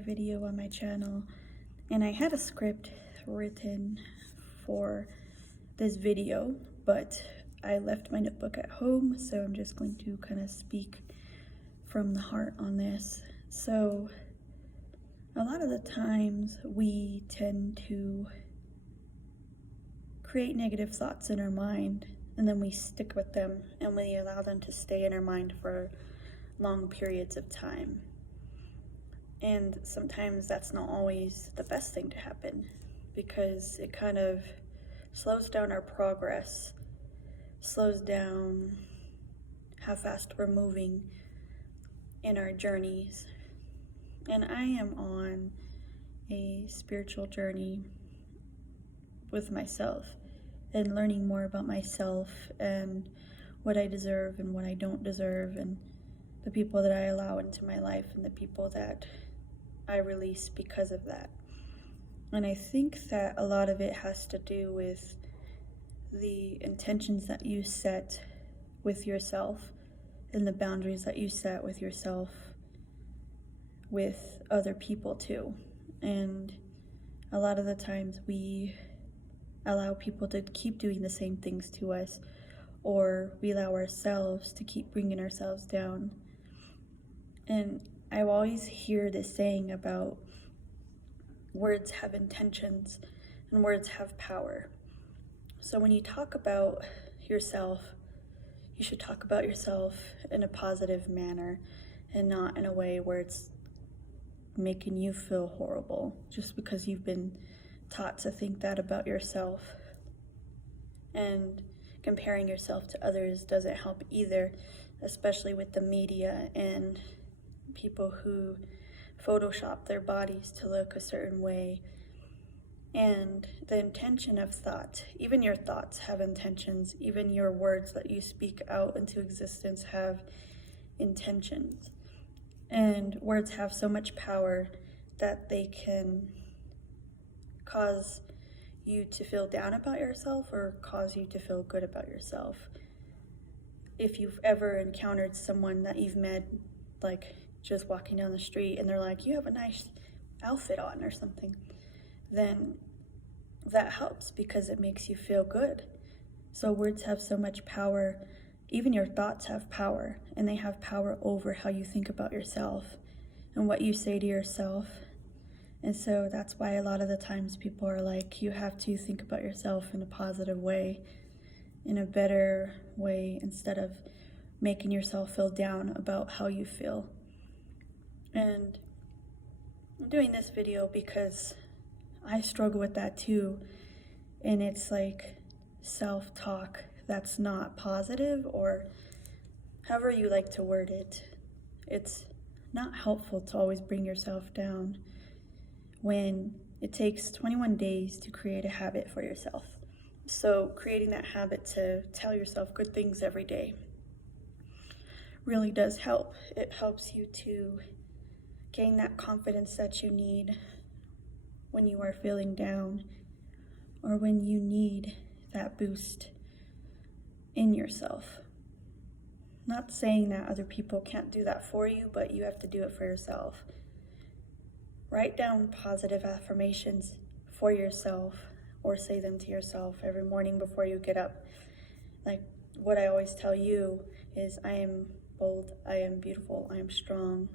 video on my channel, and I had a script written for this video, but I left my notebook at home, so I'm just going to kind of speak from the heart on this. So a lot of the times we tend to create negative thoughts in our mind, and then we stick with them and we allow them to stay in our mind for long periods of time. And sometimes that's not always the best thing to happen, because it kind of slows down our progress, slows down how fast we're moving in our journeys. And I am on a spiritual journey with myself and learning more about myself and what I deserve and what I don't deserve, and the people that I allow into my life and the people that I release because of that. And I think that a lot of it has to do with the intentions that you set with yourself and the boundaries that you set with yourself with other people too. And a lot of the times we allow people to keep doing the same things to us, or we allow ourselves to keep bringing ourselves down. And I always hear this saying about words have intentions and words have power. So when you talk about yourself, you should talk about yourself in a positive manner and not in a way where it's making you feel horrible just because you've been taught to think that about yourself. And comparing yourself to others doesn't help either, especially with the media and people who Photoshop their bodies to look a certain way. And the intention of thought, even your thoughts have intentions, even your words that you speak out into existence have intentions. And words have so much power that they can cause you to feel down about yourself or cause you to feel good about yourself. If you've ever encountered someone that you've met, like just walking down the street, and they're like, you have a nice outfit on or something, then that helps because it makes you feel good. So words have so much power. Even your thoughts have power, and they have power over how you think about yourself and what you say to yourself. And so that's why a lot of the times people are like, you have to think about yourself in a positive way, in a better way, instead of making yourself feel down about how you feel. And I'm doing this video because I struggle with that too. And it's like self-talk that's not positive, or however you like to word it. It's not helpful to always bring yourself down when it takes 21 days to create a habit for yourself. So creating that habit to tell yourself good things every day really does help. It helps you to gain that confidence that you need when you are feeling down, or when you need that boost in yourself. Not saying that other people can't do that for you, but you have to do it for yourself. Write down positive affirmations for yourself, or say them to yourself every morning before you get up. Like what I always tell you is, I am bold, I am beautiful, I am strong,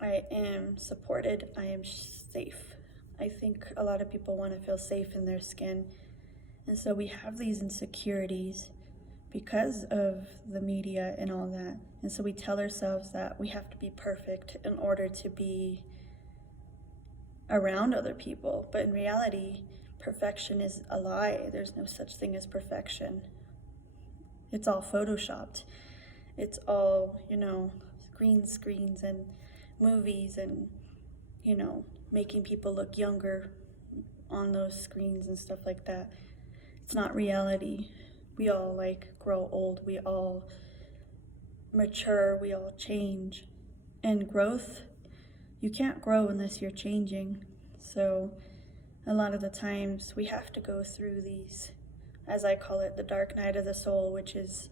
I am supported, I am safe. I think a lot of people want to feel safe in their skin. And so we have these insecurities because of the media and all that. And so we tell ourselves that we have to be perfect in order to be around other people. But in reality, perfection is a lie. There's no such thing as perfection. It's all photoshopped. It's all, green screens and movies and, making people look younger on those screens and stuff like that. It's not reality. We all grow old, we all mature, we all change. And growth, you can't grow unless you're changing. So a lot of the times we have to go through these, as I call it, the dark night of the soul, which is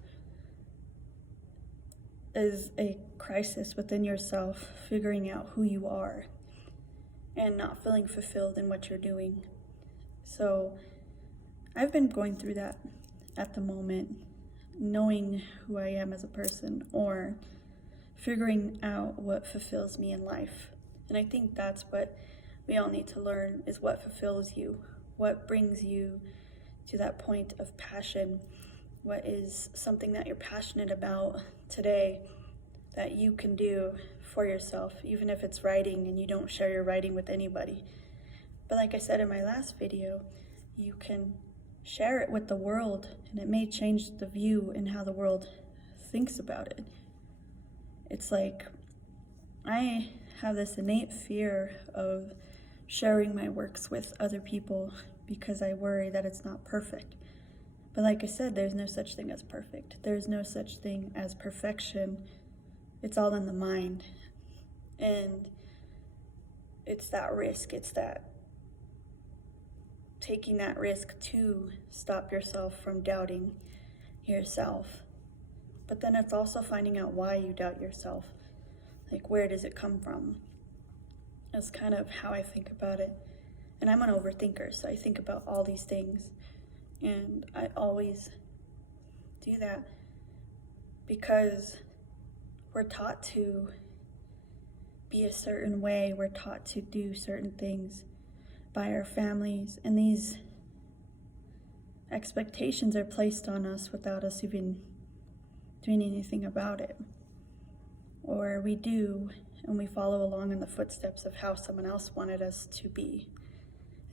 is a crisis within yourself, figuring out who you are and not feeling fulfilled in what you're doing. So I've been going through that at the moment, knowing who I am as a person or figuring out what fulfills me in life. And I think that's what we all need to learn, is what fulfills you, what brings you to that point of passion, what is something that you're passionate about today that you can do for yourself, even if it's writing and you don't share your writing with anybody. But like I said in my last video, you can share it with the world, and it may change the view and how the world thinks about it. It's like, I have this innate fear of sharing my works with other people because I worry that it's not perfect. But like I said, there's no such thing as perfect. There's no such thing as perfection. It's all in the mind. And it's that risk, it's that taking that risk to stop yourself from doubting yourself. But then it's also finding out why you doubt yourself. Like, where does it come from? That's kind of how I think about it. And I'm an overthinker, so I think about all these things. And I always do that because we're taught to be a certain way. We're taught to do certain things by our families. And these expectations are placed on us without us even doing anything about it. Or we do, and we follow along in the footsteps of how someone else wanted us to be.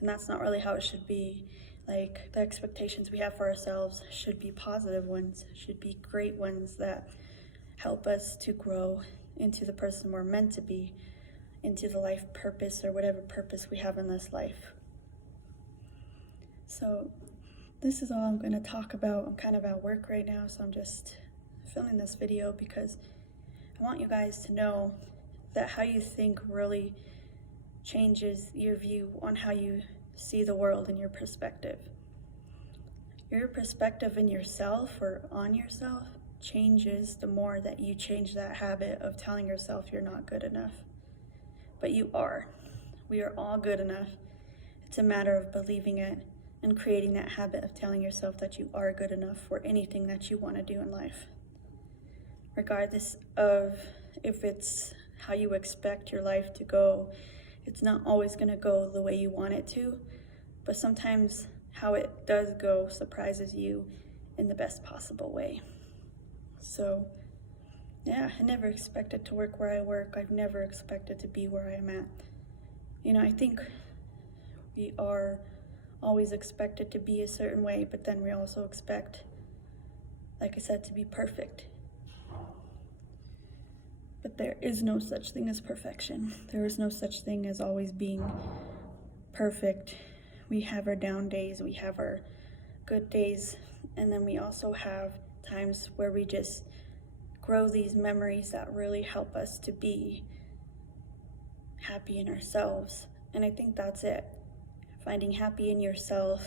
And that's not really how it should be. Like, the expectations we have for ourselves should be positive ones, should be great ones that help us to grow into the person we're meant to be, into the life purpose or whatever purpose we have in this life. So this is all I'm going to talk about. I'm kind of at work right now, so I'm just filming this video because I want you guys to know that how you think really changes your view on how you see the world and your perspective. Your perspective in yourself or on yourself changes the more that you change that habit of telling yourself you're not good enough. But you are. We are all good enough. It's a matter of believing it and creating that habit of telling yourself that you are good enough for anything that you want to do in life. Regardless of if it's how you expect your life to go, it's not always going to go the way you want it to, but sometimes how it does go surprises you in the best possible way. So yeah, I never expected to work where I work. I've never expected to be where I am at. You know, I think we are always expected to be a certain way, but then we also expect, like I said, to be perfect. But there is no such thing as perfection. There is no such thing as always being perfect. We have our down days, we have our good days, and then we also have times where we just grow these memories that really help us to be happy in ourselves. And I think that's it. Finding happy in yourself,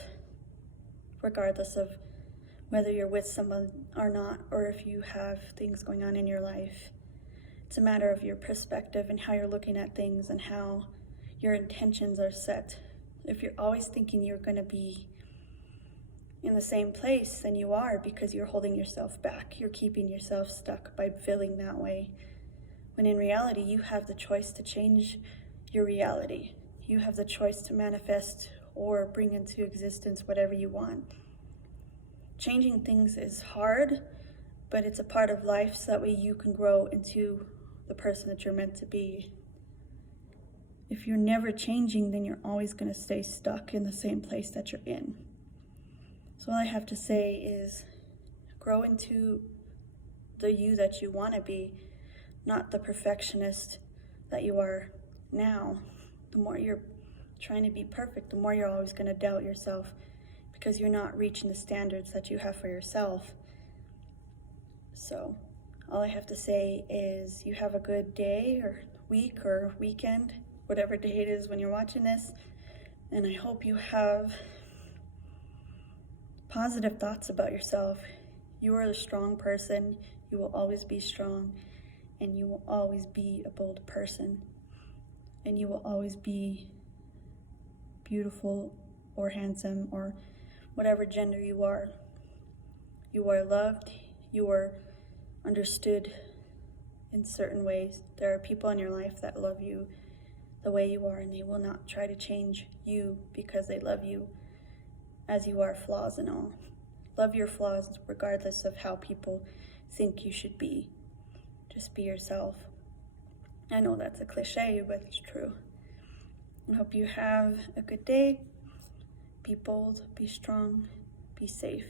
regardless of whether you're with someone or not, or if you have things going on in your life. It's a matter of your perspective and how you're looking at things and how your intentions are set. If you're always thinking you're going to be in the same place, then you are, because you're holding yourself back. You're keeping yourself stuck by feeling that way. When in reality, you have the choice to change your reality. You have the choice to manifest or bring into existence whatever you want. Changing things is hard, but it's a part of life so that way you can grow into the person that you're meant to be. If you're never changing, then you're always going to stay stuck in the same place that you're in. So all I have to say is grow into the you that you want to be, not the perfectionist that you are now. The more you're trying to be perfect, the more you're always going to doubt yourself because you're not reaching the standards that you have for yourself. So all I have to say is you have a good day or week or weekend, whatever day it is when you're watching this, and I hope you have positive thoughts about yourself. You are a strong person. You will always be strong, and you will always be a bold person, and you will always be beautiful or handsome or whatever gender you are. You are loved, you are understood in certain ways. There are people in your life that love you the way you are, and they will not try to change you because they love you as you are, flaws and all. Love your flaws regardless of how people think you should be. Just be yourself. I know that's a cliche, but it's true. I hope you have a good day. Be bold, be strong, be safe.